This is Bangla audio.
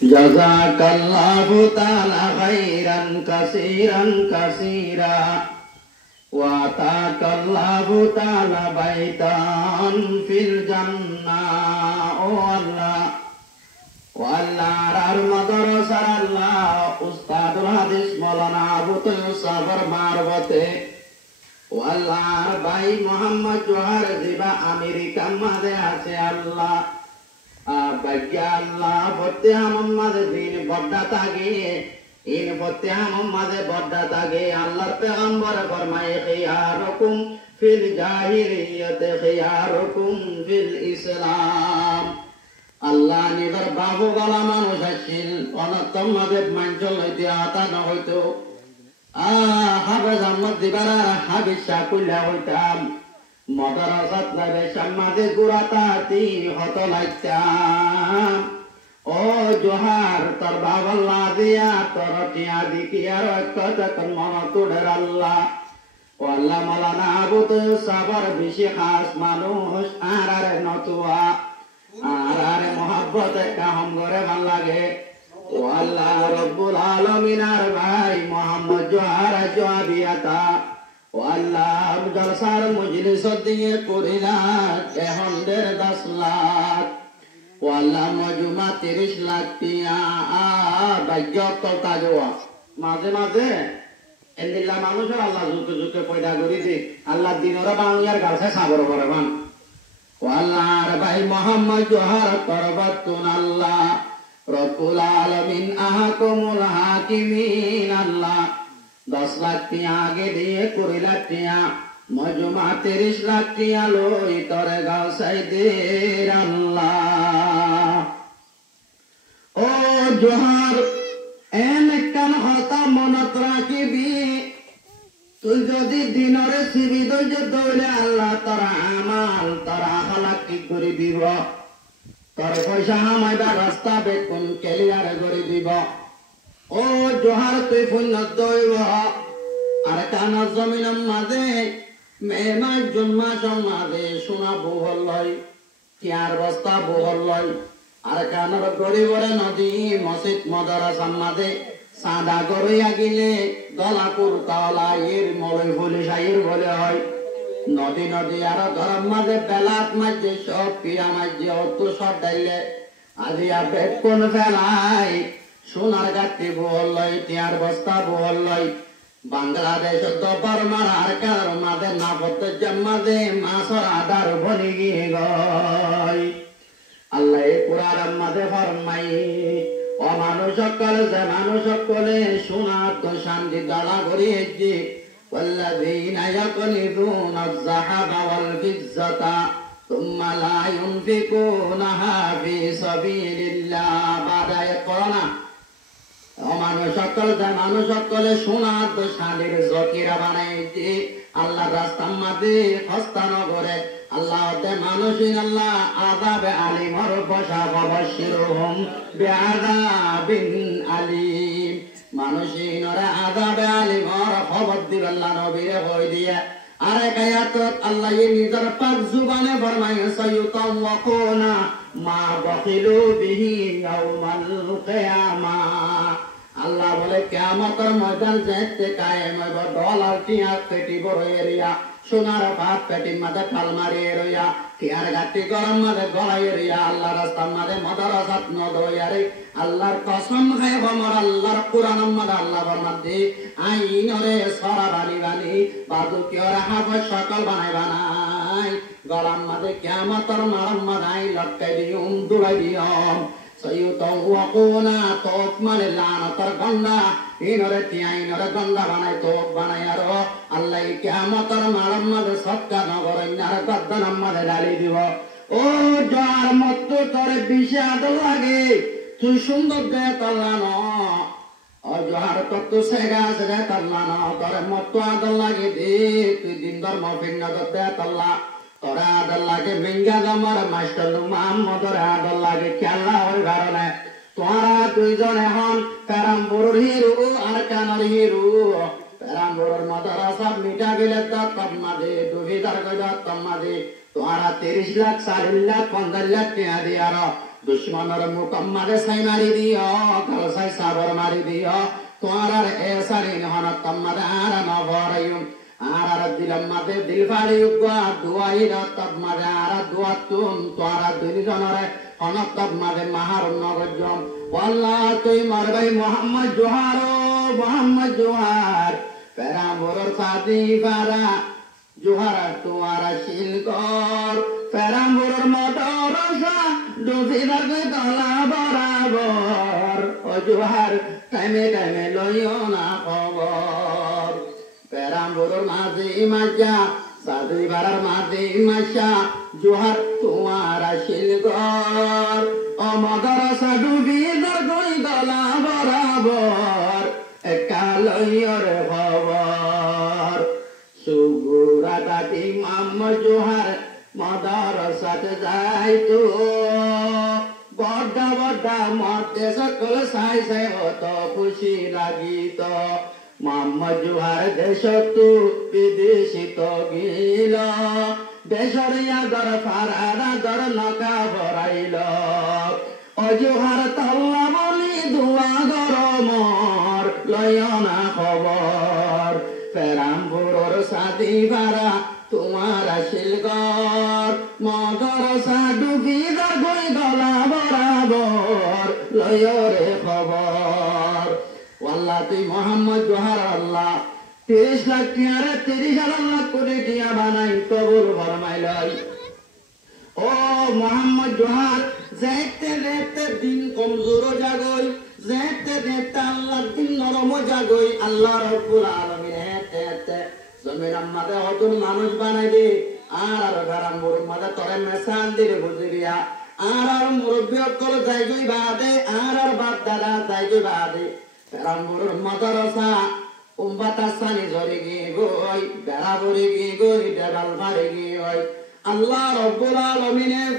জাযাকাল্লাহু তাআলা খাইরান কাসীরান কাসীরা ওয়া আতাকাল্লাহু তাআলা বাইতান ফিল জান্নাহ। ও আল্লাহ, ও আল্লাহর আর মাদ্রাসার আল্লাহ উস্তাদুল হাদিস মাওলানা আবু তৈয়ব সাবর মারবতে ও আল্লাহর ভাই মোহাম্মদ জোহার জিবা আমেরিকা মাঝে আছে আল্লাহ। ভাগ্যা আল্লাহ ভর্তি মোহাম্মদ দিন বড্ডা তাগে ইন ভর্তি মোহাম্মদে বড্ডা তাগে আল্লাহর পেগম্বর ফরমায়ে খিয়ারুকুম ফিল জাহিলিয়াতে খিয়ারুকুম ফিল ইসলাম। আল্লাহ নিবার বাবু গলা মানুষ আসছিল অনর্থম ভাবে মাঞ্চল হইতে আতা ন হইতো হাবেজ আহমদ দিবার হাবিজ শাহ কুল্লা হইতাম মদরসাত লাগে সামাদে গুরাতাতি হত লাইতাম। ও জোহার তোর বাবাল্লা দিয়া তোর টিয়া দিকি আর কত মন তোড়ের আল্লাহ। ও আল্লাহ মাওলানা আবু তৈয়ব সাবর বেশি খাস মানুষ আর আরে নতুয়া আর আরে মোহাব্বত একটা হম করে ভাল লাগে। ও আল্লাহ রব্বুল আলামিন আর ভাই মোহাম্মদ জোহার জোয়াবিয়াতা ও আল্লাহ জলসার মজলিস দিয়ে করিলা এখন 10 লাখ। ও আল্লাহ মজুমা 30 লাখ টিয়া ভাগ্য কলতা জোয়া মাঝে মাঝে এন্দিল্লা মানুষের আল্লাহ যুগে যুগে পয়দা করি দি আল্লাহ দিনরা বাংলার গাছে সাবর করে বান। ও আল্লাহর ভাই মোহাম্মদ জোহার করবাতুন আল্লাহ রব্বুল আলামিন আহকুমুল হাকিমিন আল্লাহ 10 লাখ টিয়া আগে দিয়ে 20 লাখ টিয়া মজমা 30 লাখ টিয়া লই তরে গাছাই দে আল্লাহ। ও জোহার এন কান হতা মনত রাখিবি তুই যদি দিনরে সিবি দৌলে আল্লাহ তোরা আমাল তোরা আখলাক কি করে দিব তোর পয়সা আমাইবা রাস্তা বেকুন ক্লিয়ার করে দিব। ও জোহার তুই পুণ্যত দইব আর কানা জমিনের মাঝে মেমাই জন্মাসর মাঝে সোনা বহল লয় টিয়ার বস্তা বহল লয় আর কানার গরিবরে নদী মসজিদ মাদ্রাসার মাঝে সাদা গড়িয়া গিলে দলাপুর তাওলা এর মলে বলে সাইর বলে হয় নদী নদী আর ঘরের মাঝে বেলাত মাঝে সব পিয়া মাঝে অত সব ডাইলে আজিয়া পেট কোন ফেলাই সোনার গাঠি বহল লয় টিয়ার বস্তা বহল লয় বাংলাদেশ তো বর্মার আর কার মাঝে না পড়তে মাঝে মাছর আদার বনি গিয়ে গয়। আল্লাহ এই পুরার মাঝে ফরমাই ও মানুষ সকল যে মানুষ সকলে সোনার তো শান্তি দাঁড়া করিয়েছি والذين يكنزون الذهب والفضة ثم لا ينفقونها في سبيل الله بعد يقرنا মানুষ সকল যে মানুষ সকলে সোনার তো শান্তির জকিরা বানাইছে আল্লাহ রাস্তার মাঝে হস্তান করে আল্লাহ মানুষিন আল্লাহ আযাবে আলিমর বসা বাবাশিরহুম বিআযাবিন আলিম মানুষিনরা আযাবে আলিমর খবর দিল আল্লাহ নবীরে কই দিয়ে আরেক আয়াতত আল্লাহ নিজের পাক জুবানে ফরমায় সায়ুতাওয়াকুনা মা বাখিলু বিহি ইয়াউমাল কিয়ামাহ। আল্লাহ বলে কিয়ামতের ময়দান যেতে কায়েম হবে ডলার টিয়া পেটি বড় এরিয়া সোনার ভাত পেটি মাঝে ঠাল মারিয়ে রইয়া টিয়ার গাটি গরম মাঝে গড়াই রইয়া আল্লাহ রাস্তার মাঝে মাদ্রাসাত নদয়ারে আল্লাহর কসম খায় বমর আল্লাহর কুরআন মাঝে আল্লাহ বরমাদি আইনরে সরা বানি বানি বাদু কিওরা হাফ সকল বানাই বানাই গলাম মাঝে কিয়ামতের মারম মাঝাই লটকাই দিউম দুলাই দিউম সায়ুতাওয়াকুনা তোপ মানে লানতের গন্ডা ইনরে টিয়া ইনরে গন্ডা বানাই তোপ বানাই আর আল্লাহ কিয়ামতের মারম মাঝে সৎকা নগর ইনার গদ্দানাম মাঝে ডালি দিব। ও যার মত তোরে বিষাদ লাগে তুই সুন্দর দে তল্লানো ও যার তত সেগা সেগা তল্লানো তোরে মত আদল লাগে দে তুই দিন ধর্ম ভিন্ন দে তল্লা তোরা আদল লাগে মিঙ্গা জামার মাস্টার মোহাম্মদর আদল লাগে খেলা ওই কারণে তোরা দুইজন এখন পেরামপুরের হিরো আর কানার হিরো পেরামপুরের মাদ্রাসা মিটা গেলে তম্মাদে 2000 কই তম্মাদে তোরা 30 লাখ 40 লাখ 50 লাখ টিয়া দিয়ে আর দুশ্মনের মুকম্মারে সাই মারি দিও কালসাই সাবর মারি দিও তোয়ার এসারি নহন তম্মারে আর নভরায়ুম আর দিলাম মাদে দিল ফাড়ি উগা দুয়াই রতব মাদে আর দুয়াতুন তোয়ার দুইজনরে অনতব মাদে মাহার নগজম ওয়াল্লাহ তুই মারবাই মোহাম্মদ জোহার পেরা বরর সাদি পারা জোহার তোয়ারা শিলকর পেরা বরর মটরসা ডুবি থাকবে তলা বরাবর ও জোহার টাইমে টাইমে লইও না খবর পেরা বরর মাঝে মাজা সাদি পারার মাঝে মাসা জোহার তোয়ারা শিলকর ও মটরসা ডুবি থাকবে তলা বরাবর কালয়র খবর সুগুরা দাদি মাম্মা জোহার মাদারসাতে যাইতো বড়া বড়া মতে সকল সাই সাই হত খুশি লাগিত মাম্মা জোহার দেশ তু বিদেশিত গিল দেশর আদর ফারার আদর নকা ভরাইল অজোহার তল্লা বলি দুয়া গরমর লয়না খবর পেরাম্বুরর সাদি ভাড়া তোমার শিলগর মগর সাডুকি গই গলা বরাবর লয়রে খবর ওয়াল্লাহ তুই মোহাম্মদ জোহার আল্লাহ 30 লাখ টিয়ারে 30,000 লাখ করে টিয়া বানাই কবুল ফরমাইল ও মোহাম্মদ জোহার যেতে যেতে দিন কমজোর জাগই যেতে যেতে আল্লাহ দিন নরম জাগই আল্লাহ রব্বুল আলামিন হেতে হেতে জমির মাঝে হতুন মানুষ বানাই দে আর গারাম মুর মাঝে তোরে মেসাল দিলে বুঝিয়া আর মুরব্বী অকল যাইগই বাদে আর বাপ দাদা যাইগই বাদে গারাম মুর মাদ্রাসা উম্বাতা সানি জরে গিয়ে গই বেড়া ভরে গিয়ে গই দেবাল ভারে গিয়ে গই আল্লাহ রব্বুল আলামিনের